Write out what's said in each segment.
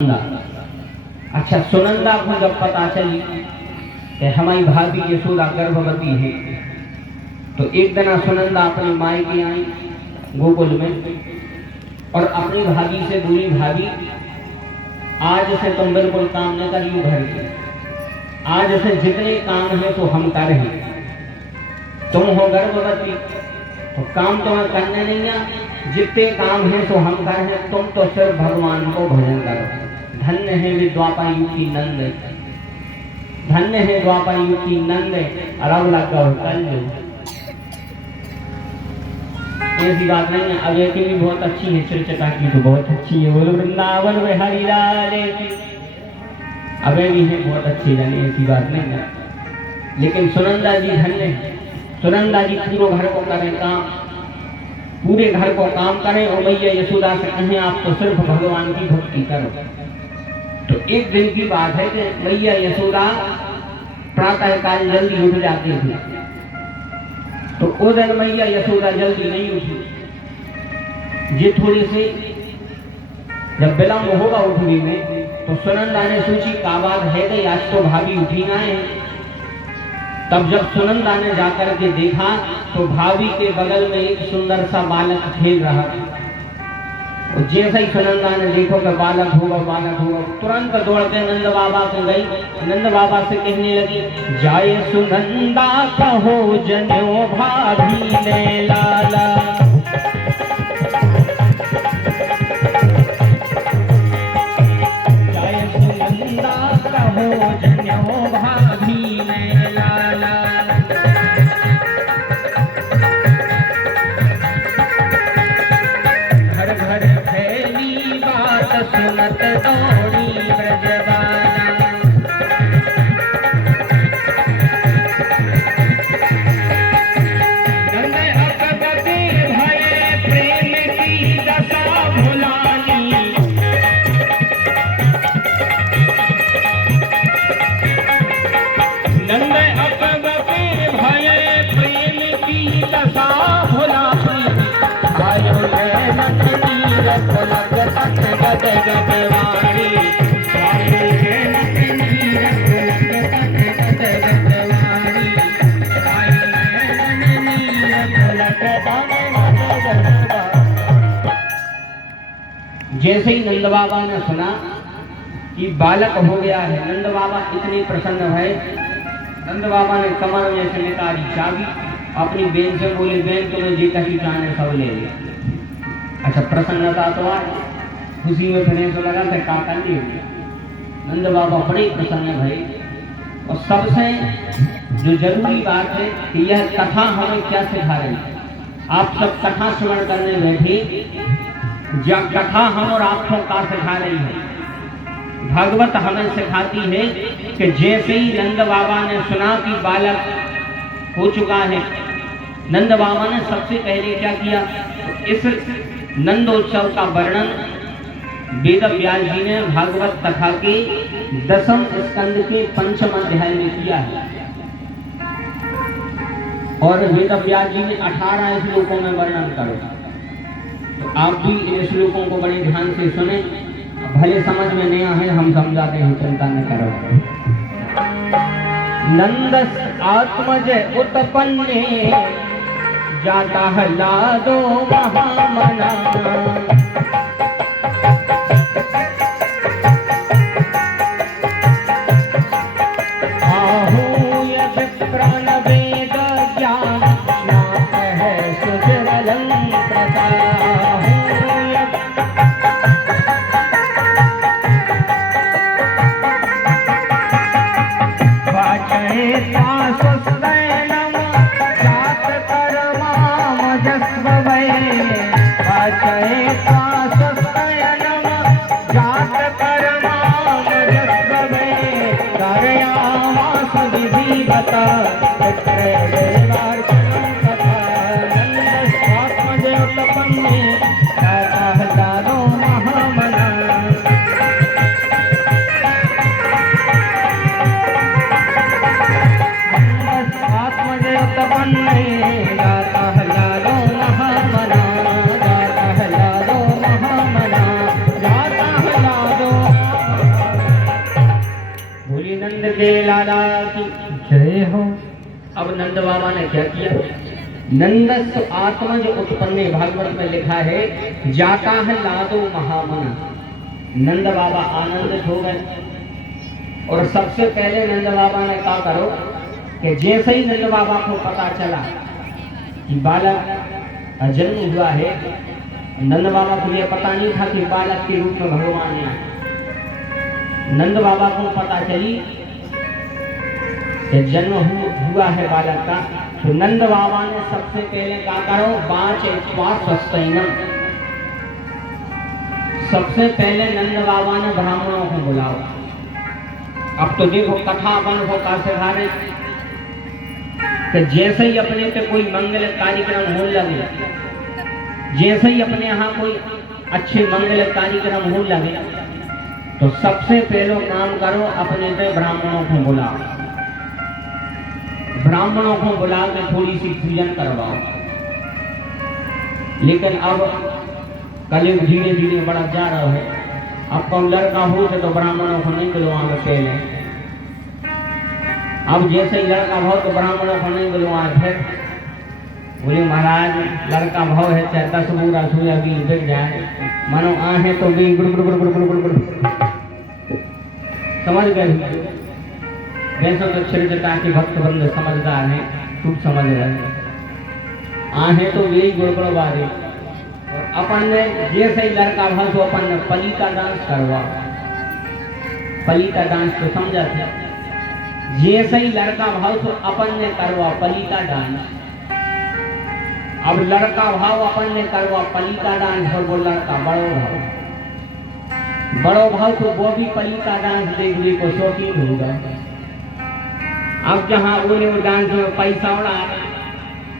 अच्छा, सुनंदा को जब पता चली कि हमारी भाभी यशोदा गर्भवती है, तो एक दिन सुनंदा अपनी माई की आई गोकुल में और अपनी भाभी से बोली, भाभी आज से तुम बिल्कुल काम न करियो घर के, आज से जितने काम है तो हम करें। तुम हो गर्भवती तो काम तुम्हें करने नहीं है, जितने काम है तो हम करें, तुम तो सिर्फ भगवान को भजन करो। धन्य है वे द्वापायु की नंद, धन्य है द्वापायु की नंद, अरब लगा कल ऐसी बात नहीं है। अब की भी बहुत अच्छी है, चिरचटा की तो बहुत अच्छी है, बोलो वृंदावन में हरि लाल की। अबे भी है बहुत अच्छी जानी, ऐसी बात नहीं है। लेकिन सुनंदा जी धन्य है, सुनंदा जी पूरे घर को करें काम, पूरे घर को काम करें और मैया यशोदा से कहें आप तो सिर्फ भगवान की भक्ति करो। तो एक दिन की बात है कि मैया यशोदा प्रातः काल जल्दी उठ जाती थी, तो उस दिन मैया यशोदा जल्दी नहीं उठी। ये थोड़ी सी जब विलम्ब होगा उठने में, तो सुनंदा ने सोची का बात है गई, आज तो भाभी उठी ना है। तब जब सुनंदा ने जाकर के देखा तो भाभी के बगल में एक सुंदर सा बालक खेल रहा था। और जैसे ही सुनंदा ने देखो कि बालक होगा, तुरंत दौड़ते नंद बाबा को गई, नंद बाबा से कहने लगी, जाए सुनंदा कहो जनो भाभी ने लाला। जाए सुनंदा कहो जनो भाभी ने लाला। घर घर फैली बात सुनत दौड़ी ब्रजबाला। नंद अकबके भये प्रेम की दशा भुलानी। नंद अकबके भये प्रेम की दशा भुलानी। आयो नैनन नीरत लग तक गद गद वारी। आयो नैनन नीरत लग तक गद गद वारी। आयो नैनन नीरत लग तक गद गद वारी। जैसे ही नंद बाबा ने सुना कि बालक हो गया है, नंद बाबा इतने प्रसन्न भय। नंद बाबा ने कमर में से निकाली चाबी, अपनी बेन से बोले, बेन तुम्हें जी कहीं जाने सब ले लिया। अच्छा, प्रसन्नता तो आए, खुशी में फिर तो लगा था काका नहीं। नंद बाबा बड़े प्रसन्न भए। और सबसे जो जरूरी बात है कि यह कथा हमें क्या सिखा रही है। आप सब कथा श्रवण करने बैठे, जब कथा हम और आपको का सिखा रही है। भागवत हमें सिखाती है कि जैसे ही नंद बाबा ने सुना कि बालक हो चुका है, नंद बाबा ने सबसे पहले क्या किया, इस नंदोत्सव का वर्णन वेद व्यास जी ने भागवत कथा के 10वें स्कंद के 5वें अध्याय में किया है। और वेद व्यास जी ने 18 श्लोकों में वर्णन करो। तो आप भी इन श्लोकों को बड़े ध्यान से सुने, भले समझ में नहीं आए हम समझाते हैं, चिंता न करो। नंद आत्मज उत्पन्ने जाता हलादो महामना। आहूय विप्रान वेद ज्ञान स्नात है सुजलम प्रता। के लाला की जय हो। अब नंद बाबा ने क्या किया? नंदस आत्मज उत्पन्ने, भागवत में लिखा है, जाता है लादो महामना। नंद बाबा आनंदित हो गए और सबसे पहले नंद बाबा ने कहा करो कि जैसे ही नंद बाबा को पता चला कि बालक जन्म हुआ है, नंद बाबा को यह पता नहीं था कि बालक के रूप में भगवान है। नंद बाबा को पता चली कि जन्म हुआ है बालक का, तो नंद बाबा ने सबसे पहले कहा करो पांच स्वास्थ्यनम। सबसे पहले नंद बाबा ने ब्राह्मणों को बुलाओ। अब तो देखो कथा अपन को कैसे धारे कि जैसे ही अपने पे कोई मंगल कार्यक्रम होने लगे, जैसे ही अपने यहाँ कोई अच्छे मंगल कार्यक्रम होने लगे, तो सबसे पहले काम करो अपने पे ब्राह्मणों को बुलाओ। ब्राह्मणों को बुला के थोड़ी सी पूजन करवाओ। लेकिन अब कलयुग धीरे धीरे बढ़ा जा रहा है। अब कौन लड़का हो तो ब्राह्मणों को नहीं बुलवाएंगे पहले। अब जैसे ही लड़का भाव तो ब्राह्मणों को नहीं बुलवाए। फिर बोले महाराज लड़का भाव है चाहे 10 बूरा सुया भी बिक जाए, मानो आहे तो भी गुड़ गुड़ गुड़ गुड़ गुड़ गुड़ गुड़। समझ गए? वैसे तो क्षिरजटा के भक्त बंद समझदार हैं, खूब समझ रहे हैं। आहे तो यही गुड़गुड़ बारे। और अपन ने जैसे ही लड़का भाव तो अपन ने पलीता डांस करवा। पलीता डांस तो समझा था। जैसे ही लड़का भाव तो अपन ने करवा पलीता डांस। अब लड़का भाव अपन ने करवा पलीता डांस और वो लड़का बड़ो भाव तो वो भी पलीता डांस देखने को शौकीन होगा। अब जहाँ बोले वो डांस में पैसा उड़ा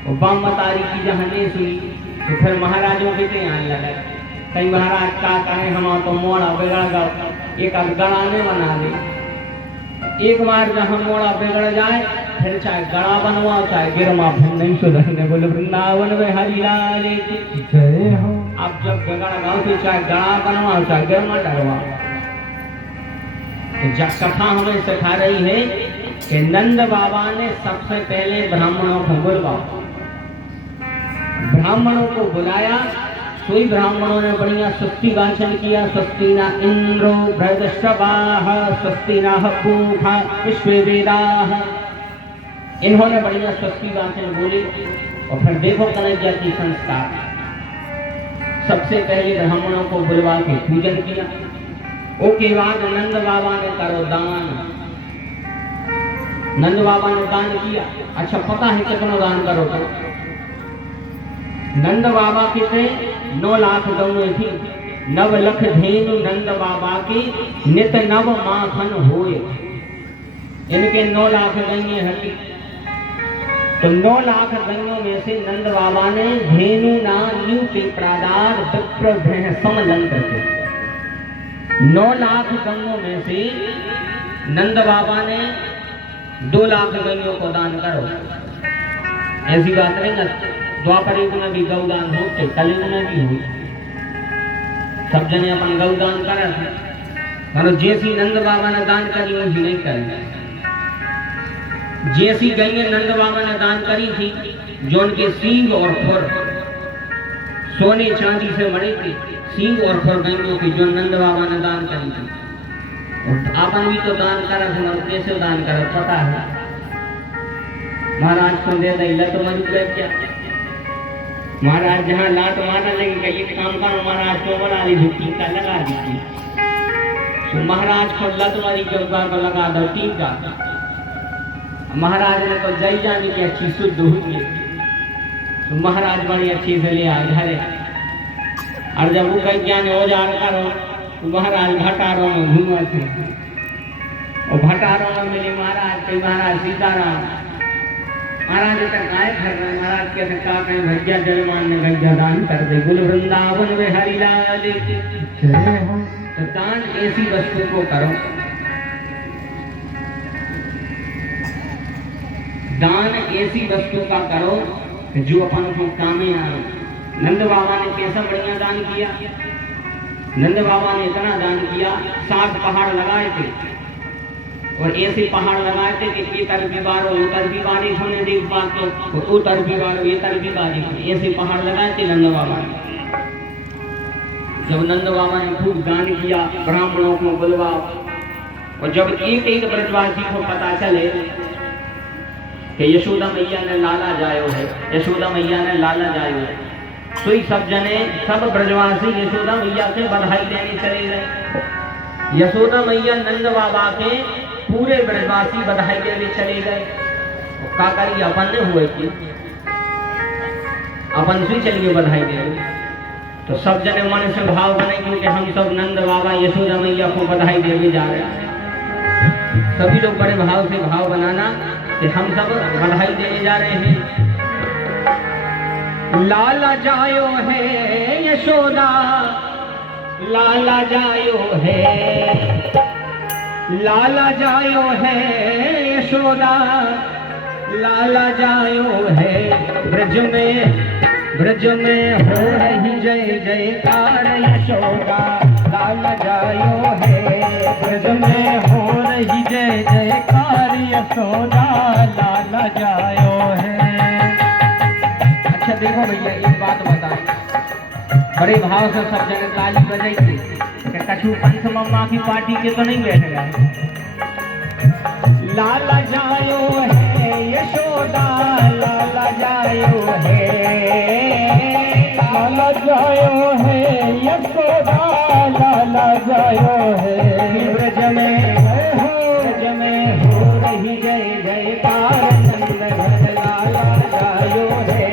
और बम तारी की जहाँ नहीं सुनी, तो फिर महाराजों के लिए आने लगा। कहीं महाराज का करें हम तो मोड़ा बिगड़ गया, एक अब गड़ाने बना दे। एक बार जहाँ मोड़ा बिगड़ जाए फिर चाहे गड़ा बनवाओ चाहे गिरमा, फिर नहीं सुधरने। बोले वृंदावन में हरिलाल की जय हो। अब जब बिगड़ गया तो चाहे गड़ा बनवाओ चाहे गिरमा डरवाओ। तो जब कथा हमें सिखा रही है कि नंद बाबा ने सबसे पहले ब्राह्मणों को बुलवाया। ब्राह्मणों को बुलाया, सोई ब्राह्मणों ने बढ़िया स्वस्ति वाचन किया। स्वस्ति न इंद्रो बृहस्पतिः स्वस्ति नः पूषा विश्ववेदाः। इन्होंने बढ़िया स्वस्ति वाचन बोली। और फिर देखो कन्हैया की संस्कार, सबसे पहले ब्राह्मणों को बुलवा के पूजन किया। उसके बाद नंद बाबा ने करो दान। नंद बाबा ने दान किया। अच्छा पता है कितना दान करो तो? नंद बाबा के थे 9 लाख गौएं थी। 9 लख धेनु नंद बाबा की नित नव माखन होए। इनके 9 लाख गैये हटी। तो 9 लाख गैयों में से नंद बाबा ने धेनु ना न्यू के प्रादार विप्र समलंक थे। 9 लाख गैयों में से नंद बाबा ने 2 लाख गैयों को दान करो। ऐसी बात नहीं है। द्वापर युग में भी गौदान होते, कलयुग में भी हो। सब जने अपन गौदान कर थे। मतलब जैसी नंद बाबा ने दान करी वैसी नहीं करी। जैसी गैये नंद बाबा ने दान करी थी, जो उनके सींग और खुर सोने चांदी से बने थे, सींग और खुर गैयों की जो नंद बाबा ने दान करी थी। और आपन भी तो दान करा थे, और कैसे दान करा पता है? महाराज को दे दे लत मजूद क्या? महाराज जहाँ लात मारने लगे कि ये काम करो, महाराज को बना ली टीका लगा दी। तो महाराज को लत मारी को लगा दो टीका। महाराज ने तो जय जानी की अच्छी शुद्ध हुई। तो महाराज बड़ी अच्छी से ले आए घरे। और जब वो कहीं ज्ञान औजार करो तो महाराज भटारों में घूमे थे। और भटारों में मिले महाराज, कई महाराज सीताराम। महाराज का गाय कर रहे। महाराज कहते कहा कहीं भैया जलमान ने भैया दान कर दे। बोले वृंदावन में हरिलाल की जय हो। तो दान ऐसी वस्तु को करो, दान ऐसी वस्तु का करो जो अपन को कामे आए। नंद बाबा ने कैसा बढ़िया दान किया। नंद बाबा ने इतना दान किया, 7 पहाड़ लगाए थे। और ऐसे पहाड़ लगाए थे कि इतर भी बारो उतर भी बारिश होने दी बात तो उतर भी बारो इतर भी बारिश होने, ऐसे पहाड़ लगाए थे नंद बाबा ने। जब नंद बाबा ने खूब गान किया, ब्राह्मणों को बुलवा, और जब एक एक ब्रजवासी को पता चले कि यशोदा मैया ने लाला जायो है, यशोदा मैया ने लाला जायो है, तो ही सब जने सब ब्रजवासी यशोदा मैया से बधाई देने चले गए। यशोदा मैया नंद बाबा के पूरे ब्रजवासी बधाई देने चले गए। का करिए अपन ने हुए कि अपन से चलिए बधाई देने, तो सब जने मन से भाव बने क्योंकि हम सब नंद बाबा यशोदा मैया को बधाई देने जा रहे हैं। सभी लोग बड़े भाव से भाव बनाना कि हम सब बधाई देने जा रहे हैं। लाला जायो है यशोदा, लाला जायो है, लाला जायो है यशोदा, लाला जायो है। ब्रज में हो रही जय जयकार यशोदा, लाला जायो है। ब्रज में हो रही जय जयकार यशोदा, लाला जायो है। अच्छा देखो भैया एक बात बताओ, बड़े भाव से सब जगह ताली बजाई थी, कछु पंथ मम्मा की पार्टी के तो नहीं बैठ गए। लाला जायो है यशोदा, लाला जायो है, लाला जायो है यशोदा, लाला जायो है। ब्रज में हो रही जय जयकार, नंद घर लाला जायो है।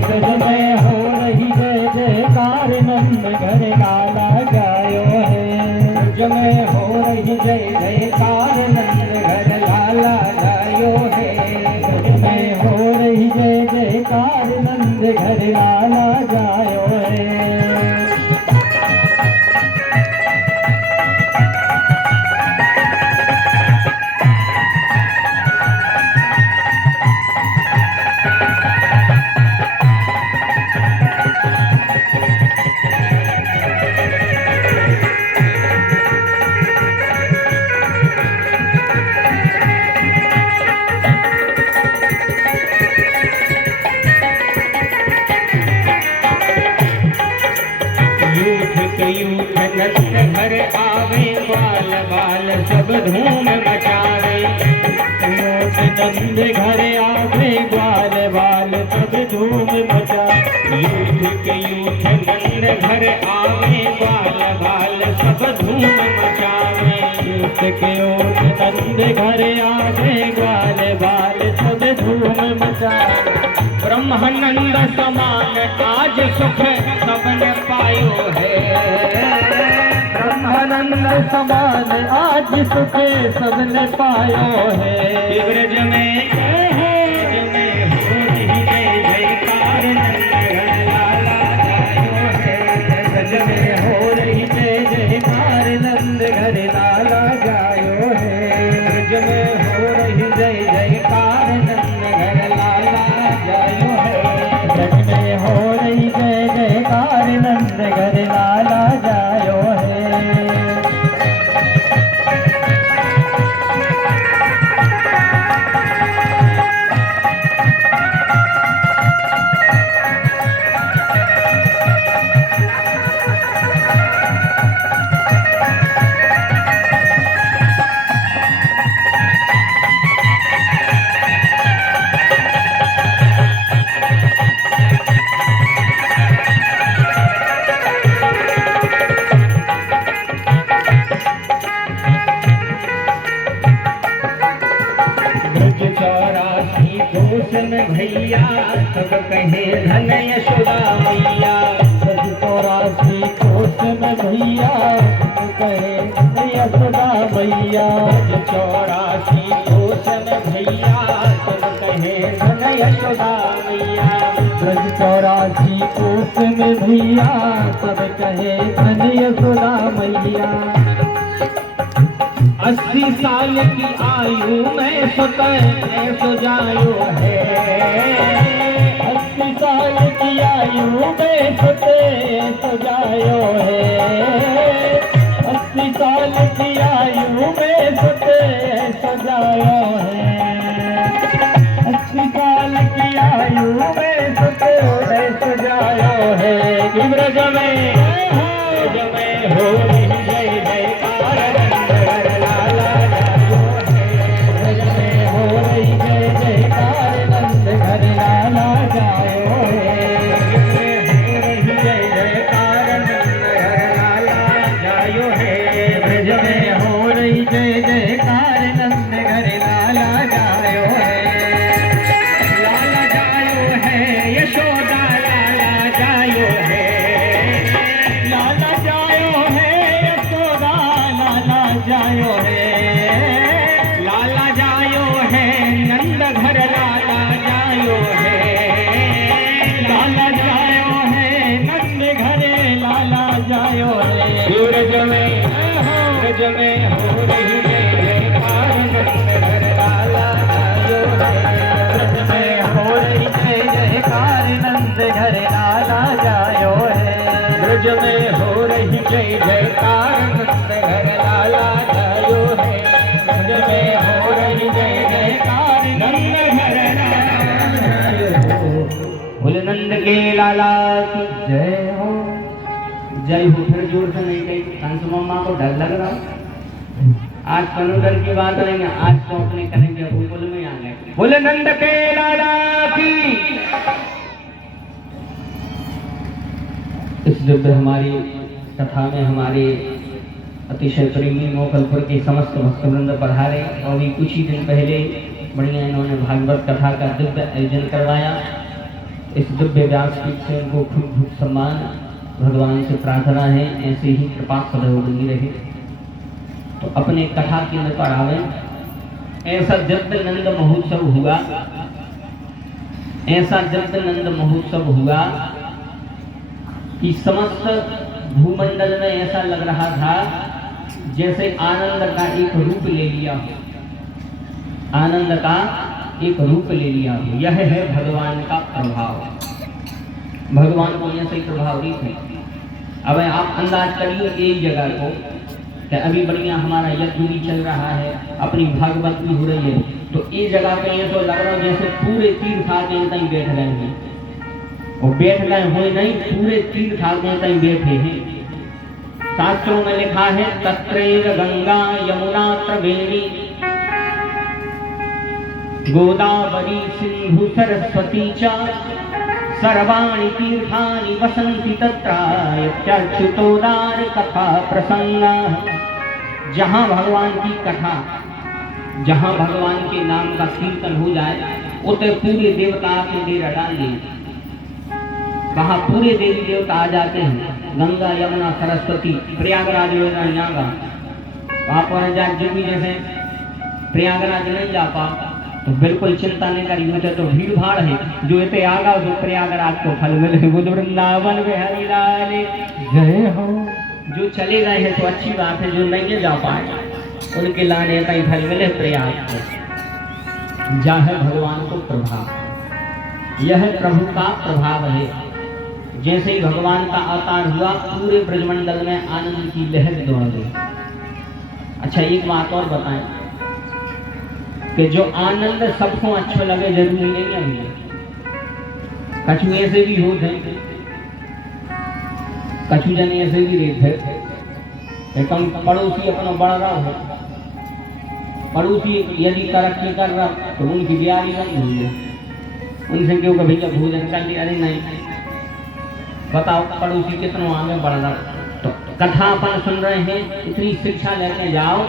ब्रज में हो रही जय जयकार, नंद घर लाला जायो है। ब्रज में हो रही जय जयकार, नंद घर लाला जायो है। ब्रज में हो रही जय जयकार, नंद घर लाला जायो है। घर आवे बाल बाल सब धूम मचावे, नंद घर आवे बाल बाल सब धूम मचावे। यूथ के यूथ नंद घर आवे बाल बाल सब धूम मचावे। यूथ के यूथ नंद घर आवे बाल बाल सब धूम मचावे। ब्रह्मानंद समान आज सुख सबने पायो है। ब्रह्मानंद समान आज सुख सबने पायो है। ब्रज में हो रही जय जयकार, नंद घर लाला जायो है। ब्रज में हो रही जय जयकार, नंद घर लाला जायो है। ब्रज में हो रही जय जयकार, नंद घर लाला जायो है। ब्रज में हो रही जय जयकार, नंद घर लाला जायो है। भैया सब कहे धन यशोदा मैया। 84 कोस में भैया सब कहे यशोदा मैया। 84 कोस में भैया सब कहे धन यशोदा मैया। 84 कोस में भैया सब कहे धन यशोदा मैया। 80 साल की आयु में सो जायो है। 80 साल की आयु में सो जायो है। 80 साल की आयु में सो जायो है, लाला जायो है, नंद घर लाला जायो है, लाला जायो है, नंद घरे लाला जायो है। सूरज में हो रही जयकार, नंद घर लाला जायो है। सूरज में हो रही जयकार, नंद घर लाला जायो है। ब्रज में हो रही जय जयकार, नंद घर लाला जायो है। ब्रज में हो रही जय जयकार, नंद घर लाला जायो हो। बोले नंद के लाला की जय हो। जय हो फिर जोर से नहीं कही, कंस मम्मा को डर लग रहा। आज कनूडर की बात करेंगे, आज तो अपने करेंगे भूगोल में आ गए। बोले नंद के लाला की। इस दिव्य हमारी कथा में हमारे अतिशय प्रेमी मोकलपुर के समस्त भक्तवृंद पधारे और भी कुछ ही दिन पहले बढ़िया इन्होंने भागवत कथा का दिव्य आयोजन करवाया। इस दिव्य व्यासपीठ से उनको खूब खूब सम्मान, भगवान से प्रार्थना है ऐसे ही कृपा सदैव बनी रहे। तो अपने कथा केंद्र पर आवे। ऐसा दिव्य नंद महोत्सव हुआ, ऐसा दिव्य नंद महोत्सव हुआ कि समस्त भूमंडल में ऐसा लग रहा था जैसे आनंद का एक रूप ले लिया हो, आनंद का एक रूप ले लिया हो। यह है भगवान का प्रभाव। भगवान को ऐसे ही प्रभावित है। अब आप अंदाज करिए एक जगह को कि अभी बढ़िया हमारा यज्ञ भी चल रहा है, अपनी भागवत भी हो रही है, तो एक जगह पे ये तो लग रहा है जैसे पूरे तीर्थ आके कहीं बैठ रहे हैं। और बैठ गए हुए नहीं, पूरे तीर्थ आके कहीं बैठे हैं। शास्त्रों में लिखा है तत्रैव गंगा यमुना त्रिवेणी गोदावरी सिंधु सरस्वती च सर्वाणि तीर्थानि वसन्ति तत्राच्युतोदार कथा प्रसंग। जहाँ भगवान की कथा, जहाँ भगवान के नाम का कीर्तन हो जाए उतने पूरे देवता के डेरा डाल दिए। वहाँ पूरे देवी देवता आ जाते हैं। गंगा यमुना सरस्वती प्रयागराज यहाँ का वहाँ पर जो भी जैसे प्रयागराज नहीं जा पा तो बिल्कुल चिंता नहीं करी, मुझे तो भीड़ भाड़ है। जो इतने आगा जो प्रयागराज को फल मिले, वो वृंदावन बिहारी लाल जय हो। जो चले गए हैं तो अच्छी बात है, जो नहीं जा पाए उनके लाने का ही फल मिले प्रयाग को। जा है भगवान को प्रभाव, यह प्रभु का प्रभाव है। जैसे ही भगवान का अवतार हुआ पूरे ब्रजमंडल में आनंद की लहर दौड़ गई। अच्छा एक बात और बताएं कि जो आनंद सबको अच्छा लगे जरूरी नहीं है। कछु ऐसे भी होते हैं, कछु जन ऐसे भी रहते कम पड़ोसी अपना बढ़ रहा हो, पड़ोसी यदि तरक्की कर रहा तो उनकी ब्यारी बंद हुई है, उनसे क्यों कभी भैया भोजन कर लिया? अरे नहीं, बताओ पड़ोसी कितना आगे बढ़ रहा। तो कथा अपन सुन रहे हैं, इतनी शिक्षा लेके जाओ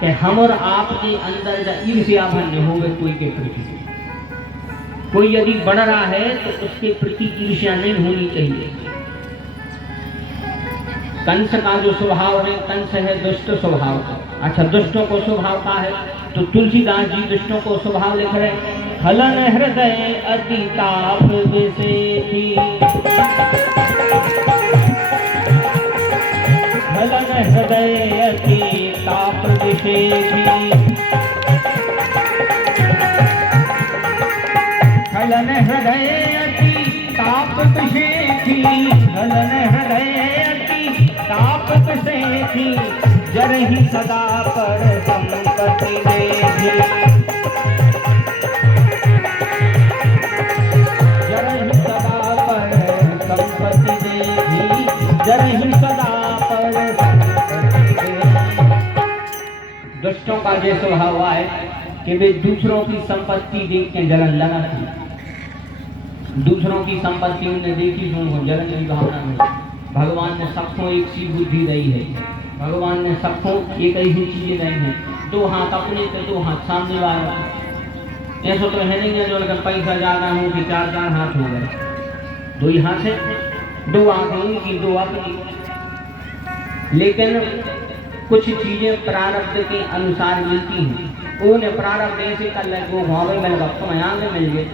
कि हम और आपके अंदर ईर्ष्या भंग हो गए कोई के प्रति। कोई यदि बढ़ रहा है तो उसके प्रति ईर्ष्या नहीं होनी चाहिए। कंस का जो स्वभाव है, कंस है दुष्ट स्वभाव का। अच्छा दुष्टों को स्वभाव का है तो तुलसीदास जी दुष्टों को स्वभाव लिख रहे, हलन हृदय अति ताप विषेधी, हलन हृदय अति ताप विषेधी, हलन हृदय अति ताप विषेधी, हलन हृदय अति ताप विषेधी, जरहि सदा पर संपत्ति देहि, जरहि सदा पर संपत्ति देहि, जरहि सदा पर संपत्ति देहि। दुष्टों का ये स्वभाव है कि वे दूसरों की संपत्ति देख के जलन लगाती, दूसरों की संपत्ति उन्हें देखी तो उनको जलन की भावना में। भगवान ने सबको एक सी बुद्धि दी है, भगवान ने सबको एक ही चीजें नहीं है। दो हाथ अपने पे, दो हाथ सामने वाला। ऐसा तो है नहीं है जो अगर पैसा ज्यादा हो कि चार चार हाथ हो गए, दो ही हाथ है, दो आंखें उनकी, दो अपनी। लेकिन कुछ चीजें प्रारब्ध के अनुसार मिलती हैं। उन्हें प्रारब्ध ऐसे कर ले वो भावे मिल गया तो आगे मिल गए,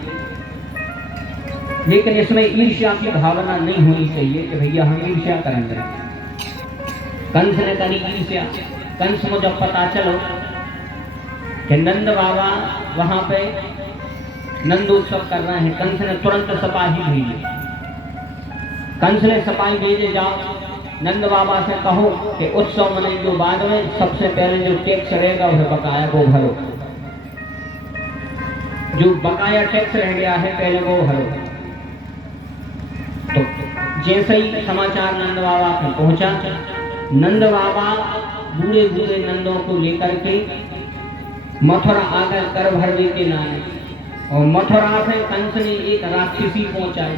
लेकिन इसमें ईर्ष्या की भावना नहीं होनी चाहिए कि भैया हम ईर्ष्या करेंगे। कंस ने करी ईर्ष्या। कंस को जब पता चलो कि नंद बाबा वहां पे नंदोत्सव कर रहे हैं, कंस ने तुरंत सिपाही भेजे। कंस ने सिपाही भेजे, जाओ नंद बाबा से कहो कि उत्सव मने जो बाद में सबसे पहले जो टैक्स रहेगा वह बकाया को भरो, जो बकाया टैक्स रह गया है पहले वो भरो। तो जैसे ही समाचार नंद बाबा पे पहुंचा, नंद बाबा बूढ़े बूढ़े नंदों को लेकर के मथुरा आकर कर भरवे के लाए, और मथुरा से कंस ने एक राक्षसी पहुंचाई।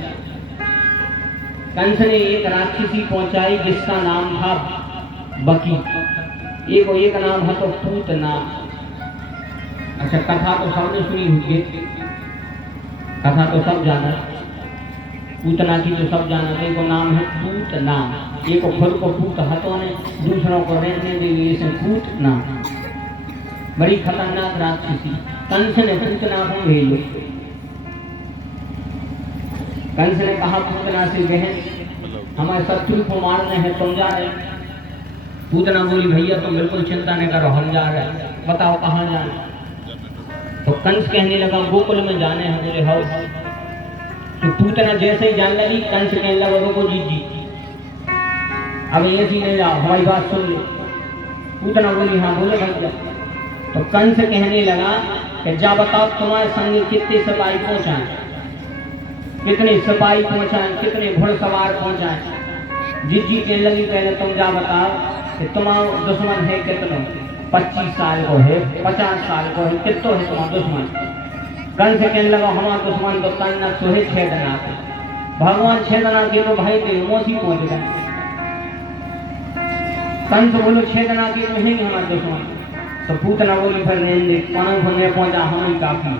कंस ने एक राक्षसी पहुंचाई जिसका नाम था बकी, एक नाम है तो पूतना। अच्छा, कथा तो सबने सुनी होगी, कथा तो सब जाना, पूतना की तो सब जाना। एक को नाम है पूतना, एक को खुद को पूत हाथों ने दूसरों को रहने दे लिए से पूतना, बड़ी खतरनाक राक्षसी। कंस ने पूतना को भेजो। कंस ने कहा पूतना से, बहन हमारे शत्रु को मारने हैं, तुम जा रहे। पूतना बोली भैया तुम बिल्कुल चिंता नहीं करो, हम जा रहे हैं, बताओ कहाँ जाना। तो कंस कहने लगा गोकुल में जाने हैं। बोले हाउ। तो पूतना जैसे ही जानने लगी, कंस कहने लगा रुको जी अब ऐसी नहीं जाओ, हमारी बात सुन ले। पूतना बोली हाँ बोले भैया। तो कंस कहने लगा कि जा बताओ तुम्हारे संग कितने सिपाही पहुंचाए, कितने सिपाही पहुंचाए, कितने घुड़सवार पहुंचाए। जिज्जी कहने लगी पहले तुम जा बताओ कि तुम्हारा दुश्मन है कितना। 25 साल को है, 50 साल को है, कितना है तुम्हारा दुश्मन। कंस कहने लगा हमारा दुश्मन तो तन्ना सोहे छेदना, भगवान छेदना के तो भाई के मोसी पहुंच गए। कंस बोलो छेदना के तो नहीं हमारा दुश्मन। तो पूतना बोली फिर नहीं पहुंचा हम ही काफी।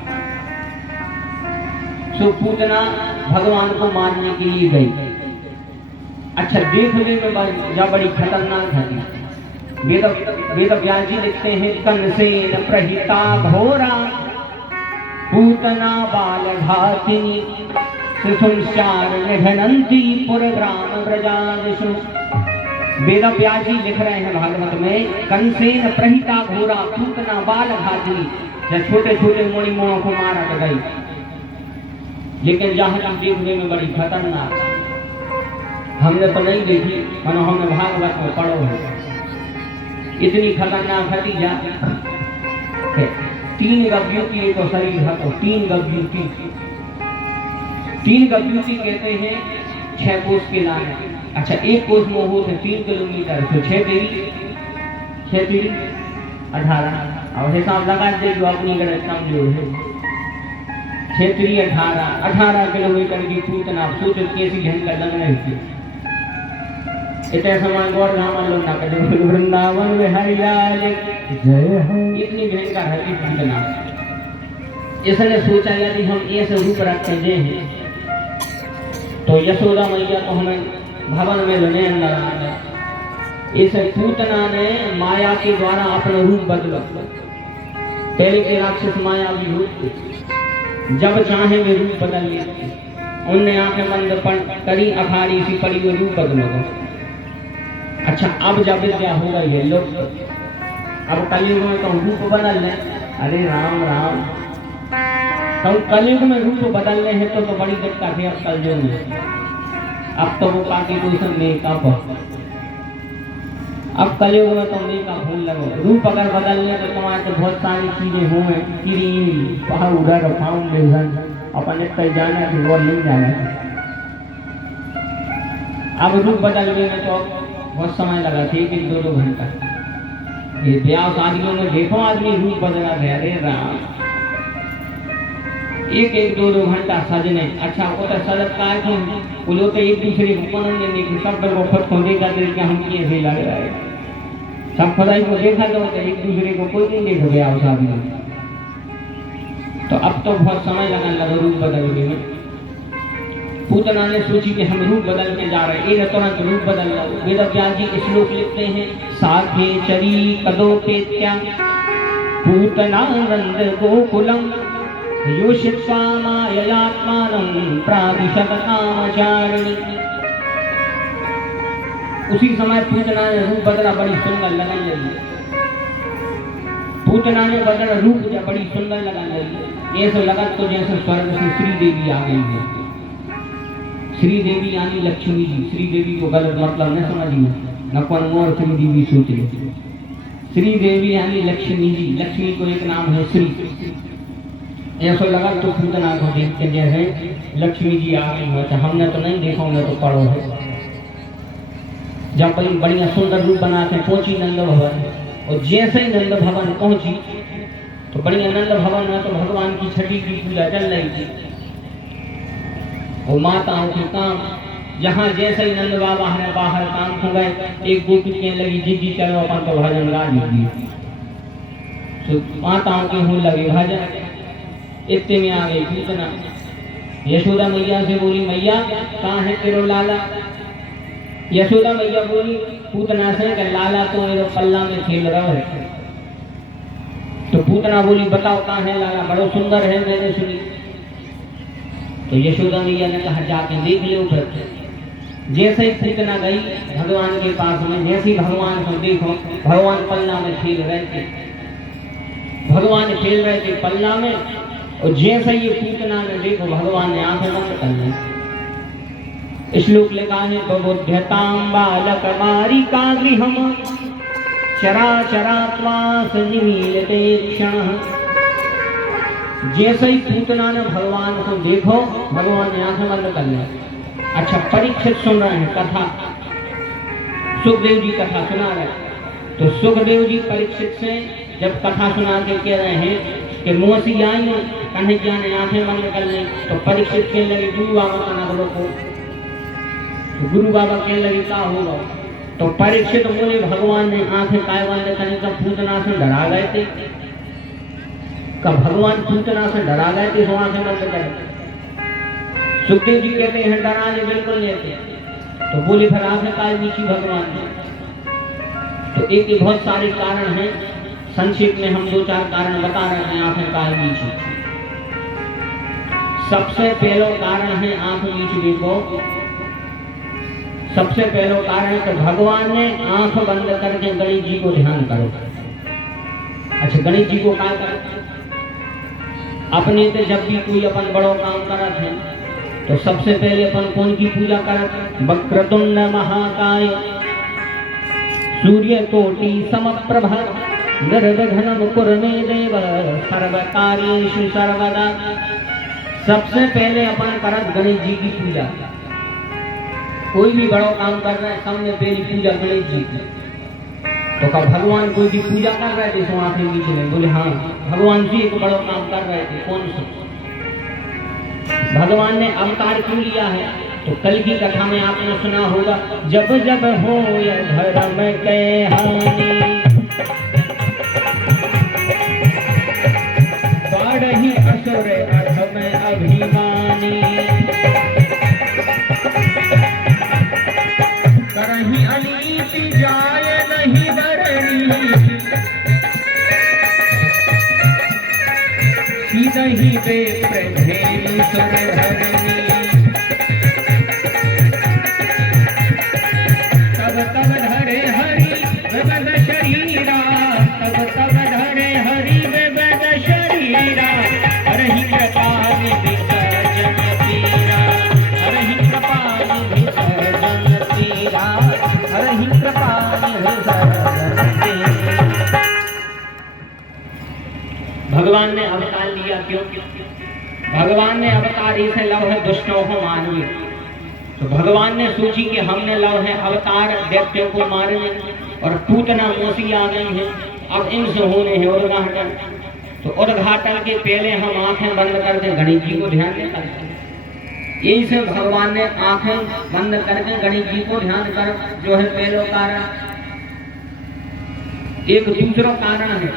सो पूतना भगवान को मारने के लिए गई। अच्छा, देखने में जा बड़ी खतरनाक है। वेद व्यास जी लिखते हैं कंसेन प्रहिता घोरा पूतना बाल घातिनी सुसंस्कार निधनंती पुरग्राम ब्रजादिषु। वेद व्यास जी लिख रहे हैं भागवत में, कंसेन प्रहिता घोरा पूतना बाल घातिनी, जब छोटे छोटे मोड़ी मोड़ों को मारा तो गई, लेकिन जहां तक देखने में बड़ी खतरनाक। हमने तो नहीं देखी, मनो हमने भागवत में पढ़ो है। इतनी खतरनाक हतीजा 3 गव्यों की एक शरीर है, तो 3 गव्यों की कहते हैं 6 कोस के लाने। अच्छा, 1 कोस में हो तो 3 किलोमीटर, तो 6 तेरी 18। और हिसाब लगा दे जो अपनी गलत कमजोर है। 6 तेरी 18 किलोमीटर की पूतना। सोचो कैसी भयंकर लग रही थी। इतने समान गौर धाम लोग ना करे वृंदावन में हरियाल जय हो, इतनी भयंकर हरी पूतना। इसने सोचा यदि हम ऐसे रूप रखते हैं तो यशोदा मैया तो हमें भवन में लेने अंदर आ गए। इस पूतना ने माया के द्वारा अपना रूप बदला। पहले के राक्षस माया भी रूप, जब चाहे वे रूप बदल लेते। उनने आंखें बंद करी, अखाड़ी सी पड़ी, वो रूप बदलो। अच्छा, अब जब विद्या हो गई है लोग, अब कलयुग में तो रूप बदल ले। अरे राम राम, तो कलयुग में रूप बदलने हैं तो बड़ी दिक्कत है। अब कलयुग में अब तो वो कॉन्स्टिट्यूशन मेकअप, अब कलयुग में तो मेकअप भूल लगो। रूप अगर बदलने तो तुम्हारे तो बहुत सारी चीजें हुए, क्रीम, पाउडर, फाउंडेशन, अपन इतना जाना कि वो नहीं जाना। अब रूप बदलने में तो बहुत समय लगा था, 1-2 घंटा। ये ब्याह शादियों में देखो आदमी रूप बदला गया। अरे राम, 1-2 घंटा सजने। अच्छा, वो तो सजत का है, वो लोग तो एक दूसरे को नहीं, सब को खुद को देखा कि हम कैसे लग रहा है। सब खुदाई को देखा तो एक दूसरे को कोई नहीं देख गया उस आदमी में। तो अब तो बहुत समय लगा रूप बदलने में। पूतना ने सोची कि हम रूप बदल के जा रहे हैं, एक तुरंत रूप बदल रहा। वेद व्यास जी श्लोक लिखते हैं, साधे चरी कदोपेत्या पूतना नंद गोकुलम योषित्वा माययात्मानं प्राविशत कामचारिणी। उसी समय पूतना ने रूप बदला, बड़ी सुंदर लगने लगी। पूतना ने बदला रूप या बड़ी सुंदर लगने लगी। ऐसा लगा तो जैसे स्वर्ग से श्री देवी आ गई है। श्री देवी यानी लक्ष्मी जी। श्री देवी को गलत मतलब न समझिए, न कौन और श्री देवी सोच ले। श्री देवी यानी लक्ष्मी जी। लक्ष्मी को एक नाम है श्री। ऐसा लगा तो पूतना को देख के जैसे लक्ष्मी जी आ गई हो। हमने तो नहीं देखा, हमने तो पढ़ो है। जब बड़ी बढ़िया सुंदर रूप बनाते पहुंची नंद भवन, और जैसे ही नंद भवन पहुंची तो बढ़िया नंद भवन में तो भगवान की छठी की पूजा चल रही थी। और माताओं के काम, जहाँ जैसे ही नंद बाबा हमें बाहर काम हो गए, एक गोपी कहने लगी, जी चलो अपन तो भजन गा लीजिए। तो माताओं के होने लगे भजन। इतने में आ गई पूतना। यशोदा मैया से बोली, मैया कहाँ है तेरो लाला? यशोदा मैया बोली पूतना से कि लाला तो मेरे पल्ला में खेल रहा है। तो पूतना बोली, बताओ कहाँ है लाला? बड़ो सुंदर है, मैंने सुनी। तो यशोदा मैया ने कहा, जाके देख लो। फिर जैसे ही पूतना गई भगवान के पास में, जैसे ही भगवान को देखो, भगवान पल्ला में खेल रहे थे। भगवान खेल रहे थे पल्ला में, और जैसे ये पूतना ने देखो, भगवान ने आंखें बंद कर ली। श्लोक लिखा है, बबुध्यतां बालक मारिका गृहम चराचरात्मा सन्निमीलते क्षणः। जैसे ही पूतना ने भगवान को देखो, भगवान ने आंखें बंद कर ली। अच्छा, परीक्षित सुन रहे हैं कथा, सुखदेव जी कथा सुना रहे। तो सुखदेव जी परीक्षित से जब कथा सुना के कह रहे हैं कि मौसी आई कन्हैया ने आंखें बंद कर ली, तो परीक्षित कहने लगे, गुरु बाबा का नगरों को। तो गुरु बाबा कहने लगे, क्या होगा? तो परीक्षित बोले, भगवान ने आंखें काय बंद करने का पूतना से डरा गए थे। कब भगवान पूतना से डरा गए थे, तो आंखें बंद करे। सुखदेव जी कहते हैं, डराने बिल्कुल नहीं थे। तो बोले, फिर आंखें काय नीची भगवान ने? तो एक बहुत सारे कारण हैं, संक्षेप में हम 2-4 कारण बता रहे हैं आंखें काय नीची। सबसे पहला कारण है आंख नीची। देखो, सबसे पहला कारण है कि भगवान ने आंख बंद करके गणेश जी को ध्यान करो। अच्छा, गणेश जी को क्या करें? अपने तो जब भी कोई अपन बड़ो काम करत है, तो सबसे पहले अपन कौन की पूजा करत? वक्रतुंड महाकाय सूर्यकोटि समप्रभ निर्विघ्नं कुरु मे देव सर्वकार्येषु सर्वदा। सबसे पहले अपन करत गणेश जी की पूजा। कोई भी बड़ो काम कर रहे हैं, सबने पहली पूजा गणेश जी की। तो कब भगवान कोई भी पूजा कर रहे थे, तो आंखें नीचे में बोले, हाँ भगवान जी एक बड़ो काम कर रहे थे। कौन सा? भगवान ने अवतार क्यों लिया है? तो कल की कथा में आपने सुना होगा, जब जब हो धर्म के हानि बढ़हि असुर अधम अभिमानी। करहि अनीति जाय नहीं डरनी, सीधहि बेप्रभेरी सुर धरनी। तब तब धरे हरि विविध शरीरा, तब तब धरे हरि विविध शरीरा। हरहि कृपा निधि सज्जन पीरा, हरहि कृपा निधि सज्जन पीरा, हरहि कृपा निधि सज्जन पीरा। भगवान ने अवतार लिया क्यों? भगवान ने अवतार ऐसे लव है दुष्टों को मारने। तो भगवान ने सोची कि हमने लव है अवतार दैत्यों को मारने, और पूतना मौसी आ गई है, अब इनसे होने हैं उद्घाटन। तो उद्घाटन के पहले हम आंखें बंद करके गणेश जी को ध्यान देते हैं। यही से भगवान ने आंखें बंद करके गणेश जी को ध्यान कर, जो है पहला कारण। एक दूसरा कारण है,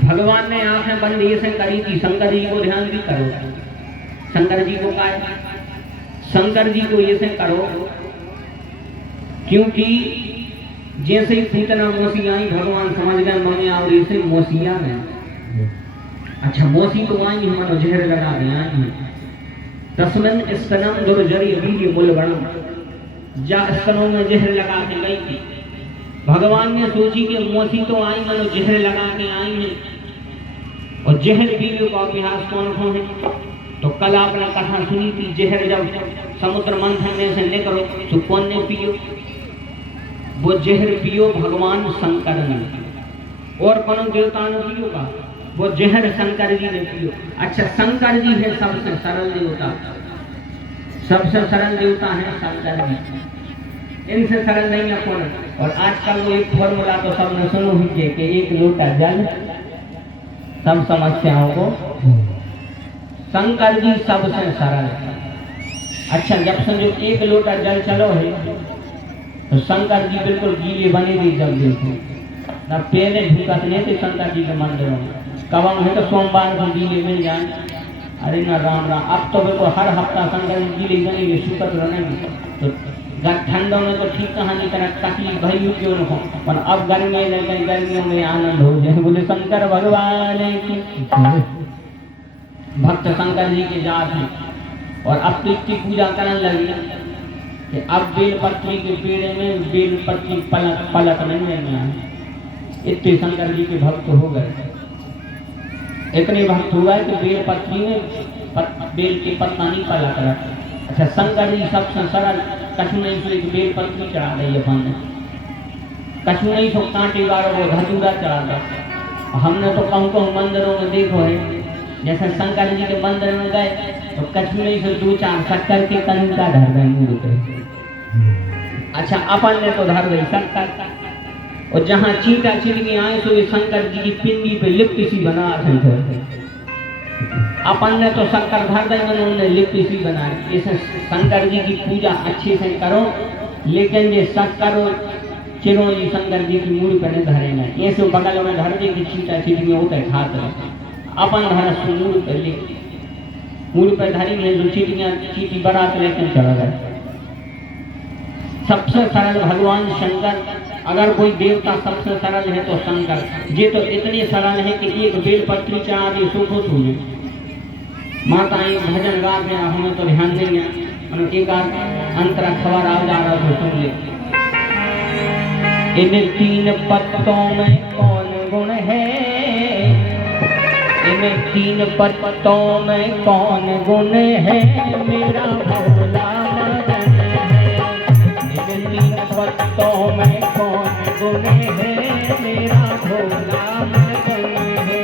भगवान ने आंखें बंद ऐसे करी थी, शंकर जी को ध्यान भी करो। शंकर जी को क्या शंकर जी को ये से करो, क्योंकि जैसे ही पूतना मोसी आई भगवान समझ गए मम्मी और इसे मोसिया में। अच्छा मोसी तो आई हमारा जहर लगा दे आई तस्मिन स्तनम दुर्जरी बीज मूलवणम, जा स्तनों में जहर लगा के गई थी। भगवान ने सोची कि मोसी तो आई मनो जहर लगा के आई है, और जहर पीने का अभ्यास कौन कौन है। तो कल आपने कथा सुनी थी, जहर जब समुद्र मंथन में से निकलो तो कौन ने पियो, वो जहर पियो भगवान शंकर ने, और कौन देवता ने पियो का, वो जहर शंकर जी ने पियो। अच्छा शंकर जी है सबसे सरल देवता, सबसे सरल देवता है शंकर जी, इनसे सरल नहीं है कौन। और आजकल वो एक फॉर्मूला तो सबने सुनो ही कि एक लोटा जल सब समस्याओं को, शंकर जी सबसे सरल। अच्छा जब समझो एक लोटा जल चलो है तो शंकर जी बिल्कुल गीले बने थे। जब देखो न पहले भूकत नहीं थे शंकर जी के मंदिरों में, कब है तो सोमवार को गीले मिल जाए, अरे न राम राम। अब तो बिल्कुल हर हफ्ता शंकर जी गीले बनेंगे, शुक्र रहेंगे। तो ठंडों में तो ठीक कहानी तरह तकलीफ भई क्यों न हो, पर अब गर्मियों में आनंद हो जाए। बोले शंकर भगवान की, भक्त शंकर जी के जात हैं। और अब तो इसकी पूजा करने लगी कि अब बेलपत्री के पेड़ में बेलपत्री पलक नहीं मिलना है। इतने शंकर जी के भक्त हो गए, इतने भक्त हुआ कि बेलपत्री में बेल के पत्ता नहीं पलक रहा। अच्छा शंकर जी सबसे सरल, कछु नहीं सो एक बेलपत्री चढ़ा रही अपन ने, कछु नहीं सो कांटे वाला वो धतूरा चढ़ा था। हमने तो कहूँ मंदिरों में देखो है, जैसे शंकर जी के मंदिर में गए तो कछु नहीं से दो चार शक्कर के कनका धर गए मुँह पे। अच्छा अपन ने तो धर गई शक्कर, और जहाँ चीटा चिड़गी आए तो ये शंकर जी की पिंडी पे लिप्ट सी बना थे। अपन ने तो शंकर धर गए, मैंने उन्हें लिप्ट सी बनाई। इसे शंकर जी की पूजा अच्छे से करो, लेकिन ये शक्कर चिरोली शंकर जी की मूड़ी पर नहीं धरेगा, ये सब बगल में धर दे कि चीटा चिड़गी होता है खाते रहे। अपन धरा मूड़ी पर ले, मूड़ी पर धरी में जो चीटियाँ चीटी बरात लेकर चला गया। सबसे सरल भगवान शंकर, अगर कोई देवता सबसे सरल है तो शंकर। ये तो इतने सरल है कि एक बेलपत्री चढ़ा दी सो खुश हो गई। माताएं भजन गा के हमें तो ध्यान नहीं है, एक अंतरा खबर आ जा रहा तो सुन ले। इन तीन पत्तों में कौन गुण है, इन तीन पत्तों में कौन गुण है, मेरा भोला मगन है। इन तीन पत्तों में कौन गुण है, मेरा भोला मगन है।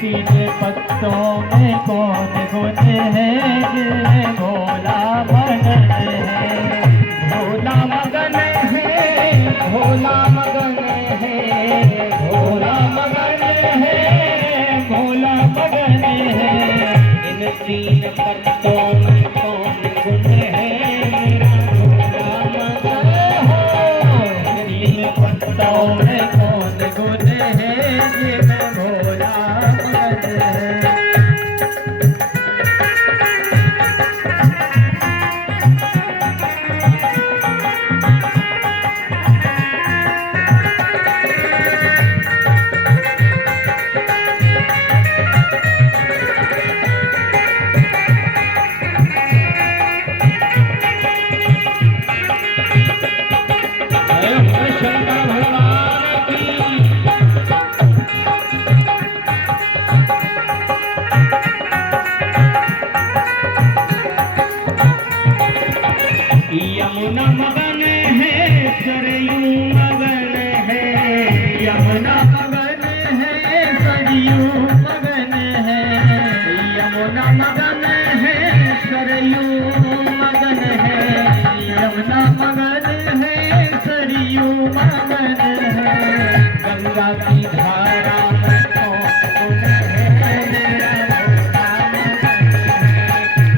तीन पत्तों में कौन गुण है, जिसमें भोला मगन है। भोला मगन है, भोला मगन है, भोला मगन है, भोला मगन है। इन तीन पत्तों में कौन गुण है, मेरा भोला मगन है। तीन पत्तों में कौन गुण है, जिसमें भोला मगन है। यमुना मगन है, सरयू मगन है, यमुना मगन है, सरयू मगन है। यमुना मगन है, सरयू मगन है, यमुना मगन है, सरयू मगन है। गंगा की धारा में कौन गुण है, मेरा भोला मगन है।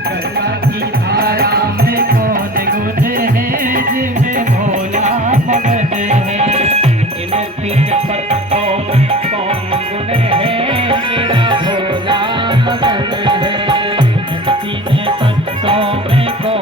गंगा की धारा में कौन गुण है, जिसमें भोला मगन है। इन तीन पत्तों में कौन गुण है, मेरा भोला मगन है। इन तीन पत्तों में कौन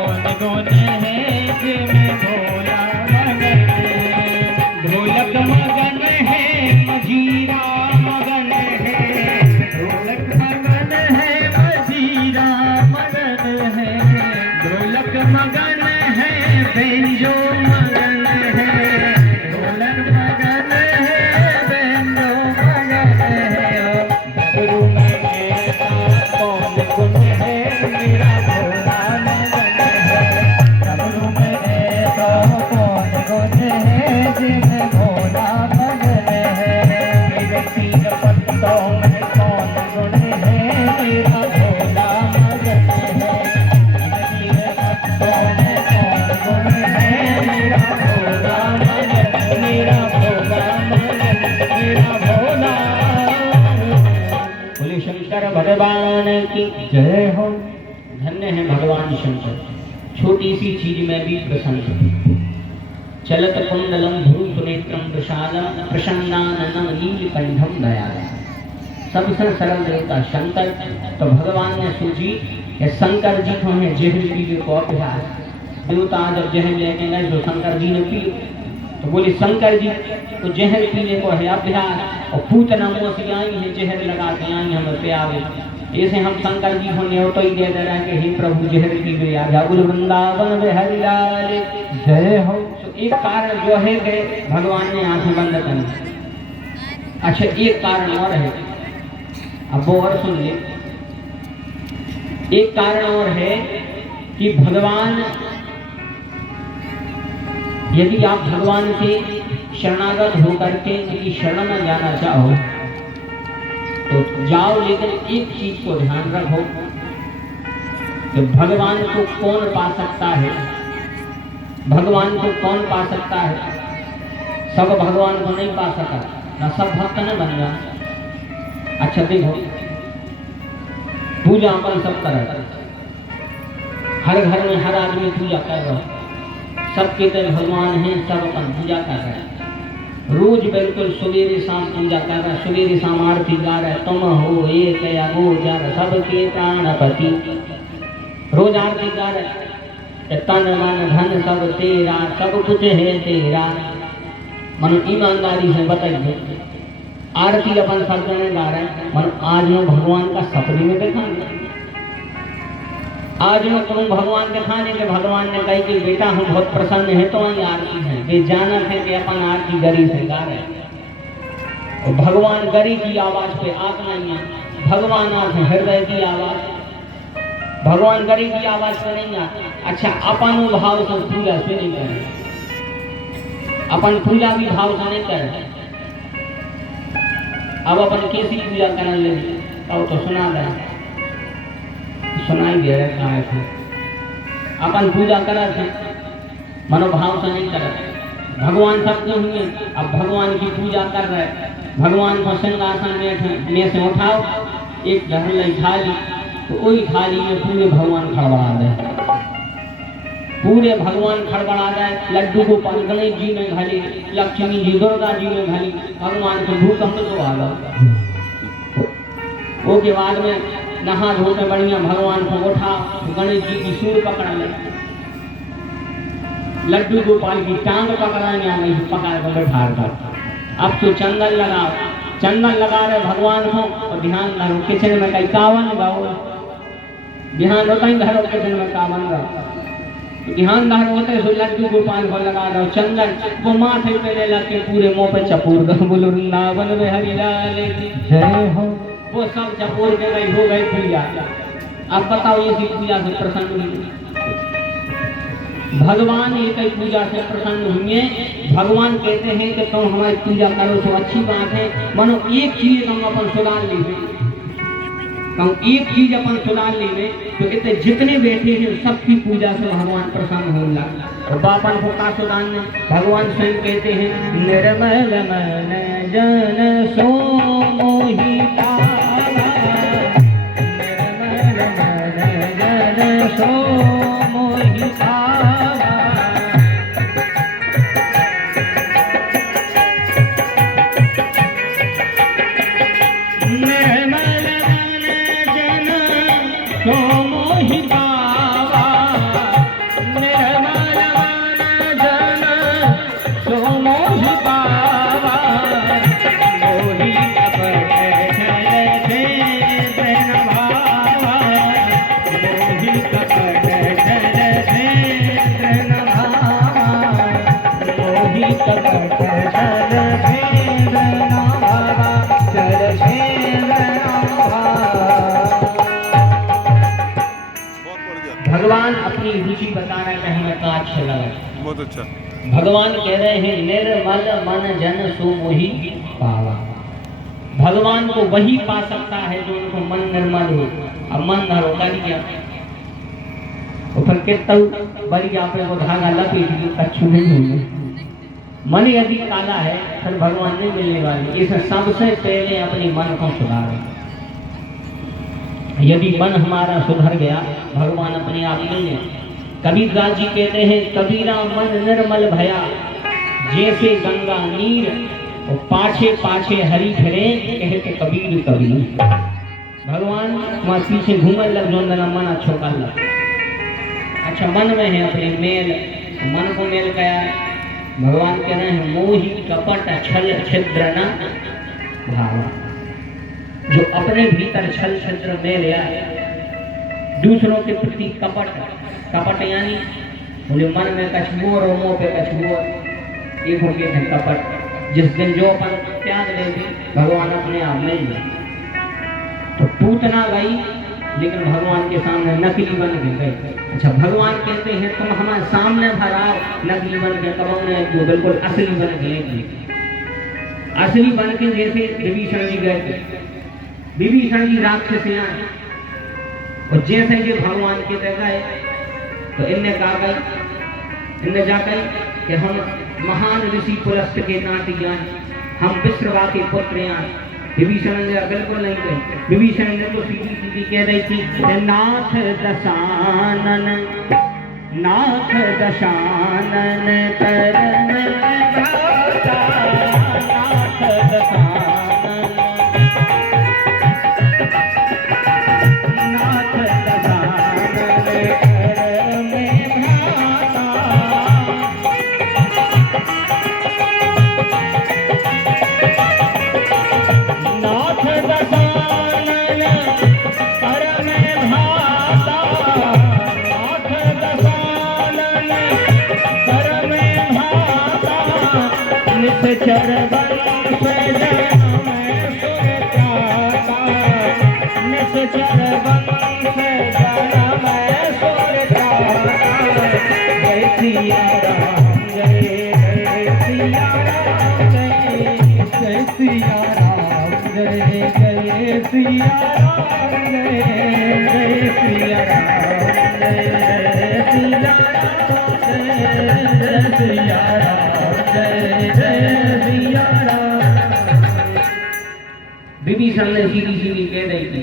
भगवान की जय हो। धन्य है भगवान शंकर, छोटी सी चीज में भी प्रसन्न। चलत कुंडलम भूत नेत्रम प्रसादम प्रसन्नाननम नीलकंठम दयालम। सबसे सरल देवता शंकर। तो भगवान ने सोची कि शंकर जी को है जहर पीने को अभ्यास। देवता जब जहर लेके गए तो शंकर जी ने पी, तो बोले शंकर जी को जहर पीने को है अभ्यास, और पूतना मोसी आई है जहर लगा के आई हमें प्यारे। ऐसे हम शंकर जी को न्योतो ही दे रहे हैं कि हे प्रभु जहर पी गए आजा बोल वृंदावन बिहारी लाल जय हो। तो एक कारण जो है कि भगवान ने आंखें बंद कर ली। अच्छा एक कारण और है, अब वो और सुन ले। एक कारण और है कि भगवान, यदि आप भगवान के शरणागत होकर के उनकी शरण में जाना चाहो तो जाओ, लेकिन एक चीज को ध्यान रखो कि भगवान को कौन पा सकता है। भगवान को कौन पा सकता है? सब भगवान को नहीं पा सका ना, सब भक्त न बन जाए। अच्छा देखो, पूजा अपन सब कर रहे, हर घर में हर आदमी पूजा कर रहा, सबके तो भगवान हैं, सब अपन पूजा कर रहे हैं। रोज बिल्कुल सवेरे शाम पूजा कर रहे, सवेरे शाम आरती गा रहे, तुम हो एक अगोचर सबके प्राणपति। रोज आरती गा रहे, तन मन धन सब तेरा, सब कुछ है तेरा। मन ईमानदारी से बताइए, आरती अपन सब जने गा रहे हैं, मन आज में भगवान का सपने में दिखाएंगे। आज में तुम भगवान दिखाने के भगवान ने कही कि बेटा हम बहुत प्रसन्न है तो वही आरती है, वे जाना है कि अपन आरती गरी से गा रहे हैं। और भगवान गरी की आवाज पे आंख नहीं है, भगवान आंख है हृदय की आवाज, भगवान गरी की आवाज पे नहीं आती। अच्छा अपन भाव से पूजा से नहीं कर रहे, अपन पूजा भी भाव से नहीं कर रहे। अब अपन कैसी पूजा करने लगे, अब तो सुना दे, सुनाई दे रहे थे। अपन पूजा करा थे, मनोभाव से नहीं कर, भगवान सबके हुए। अब भगवान की पूजा कर रहे, भगवान को सिंहासन में से उठाओ, एक ढहल थाली, तो वही थाली में पूरे भगवान खड़बड़ा दे, पूरे भगवान खड़बड़ा दे। लड्डू गोपाल गणेश जी में घाली, लक्ष्मी जी दुर्गा जी में घाली, भगवान को भूकंप तो आ गया। वो के बाद में नहा धो के बढ़िया भगवान को उठा, गणेश जी की सूर पकड़ ले, लड्डू गोपाल की टांग पकड़ाने आ गई, पकड़ कर बैठा था। अब तो चंदन लगाओ, चंदन लगा रहे भगवान को, और ध्यान रहो किचन में कहीं कावन गाओ, ध्यान होता ही घरों किचन में कावन गाओ, ध्यान दार होते सो लड्डू गोपाल को लगा दो चंदन, वो माथे पे ले लगे पूरे मुंह पे चपूर दो, बोलो वृंदावन बिहारी लाल जय हो। वो सब चपूर के गई, हो गई पूजा। अब बताओ ये पूजा से प्रसन्न हुई भगवान, ये कई पूजा से प्रसन्न हुए। भगवान कहते हैं कि तुम हमारी पूजा करो तो अच्छी बात है, मानो एक चीज तुम अपन सुधार लीजिए, तुम एक चीज अपन सुधार लीजिए तो कहते जितने बैठे हैं सबकी पूजा से भगवान प्रसन्न हो लगा। और बापन को का सुधार ने भगवान स्वयं कहते हैं, निर्मल मन जन सो मोहि पावा, निर्मल मन जन सो मोहि पावा। भगवान अपनी रुचि बता रहे हैं, कहीं का अच्छा लगा, बहुत अच्छा। भगवान कह रहे हैं निर्मल मन जन सो मोहि पावा। भगवान को वही पा सकता है जो उनको मन निर्मल हो। अब मन न होगा क्या, तो फिर कितना बड़ी आपने को धागा लपेट के कच्छु नहीं होंगे। मन यदि काला है फिर भगवान नहीं मिलने वाले। इसे सबसे पहले अपने मन को सुधारें। यदि मन हमारा सुधर गया भगवान अपने आप मिल जाए। कबीरदास जी कहते हैं कबीरा मन निर्मल भया जैसे गंगा नीर और पाछे पाछे हरि फिरे कहते कबीर कबीर। भगवान वहाँ पीछे घूमने लग जो मन अच्छो कर लग। अच्छा मन में है अपने मेल, मन को मेल गया है। भगवान कह रहे हैं मोही कपट छल छिद्र न भावा। जो अपने भीतर छल छिद्र मेल है दूसरों के प्रति कपट, कपट यानी बोले मन में कछ मोर और मुंह पे कछ मोर, एक हो गए कपट। जिस दिन जो अपन त्याग ले दी भगवान अपने आप मिल जाए। तो पूतना गई लेकिन भगवान के सामने नकली बन के गए। अच्छा भगवान कहते हैं तुम हमारे सामने भराओ नकली बन के, कब हमने जो बिल्कुल असली बन के, असली बन के जैसे विभीषण जी गए थे। विभीषण जी राक्षस आए और जैसे ये भगवान के दे गए तो इनने कहा गई, इनने जा गई कि हम महान ऋषि पुलस्त के नाती आए, हम विश्रवाती पुत्र आए। विभीषण ने बिल्कुल नहीं कही। विभीषण ने तो सीधी सीधी कह रही थी नाथ दशानन, नाथ दशानन करन भ्राता, नाथ दशानन, नाथ दशानन करन भ्राता। नाथ दशानन करन भ्राता, नाथ दशानन करन भ्राता। निश्चर वंश जनम सुरताता, निश्चर वंश जनम सुरताता। जय सिया राम जय जय सिया राम जय सिया राम जय जय सिया राम जय जय सिया राम जय सिया राम जय सिया राम जय जय सिया राम। विभीषण ने सीधी सीधी कह रही थी